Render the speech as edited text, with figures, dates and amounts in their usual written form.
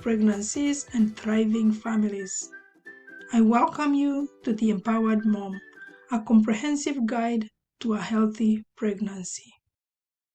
pregnancies and thriving families. I welcome you to The Empowered Mom, a comprehensive guide to a healthy pregnancy.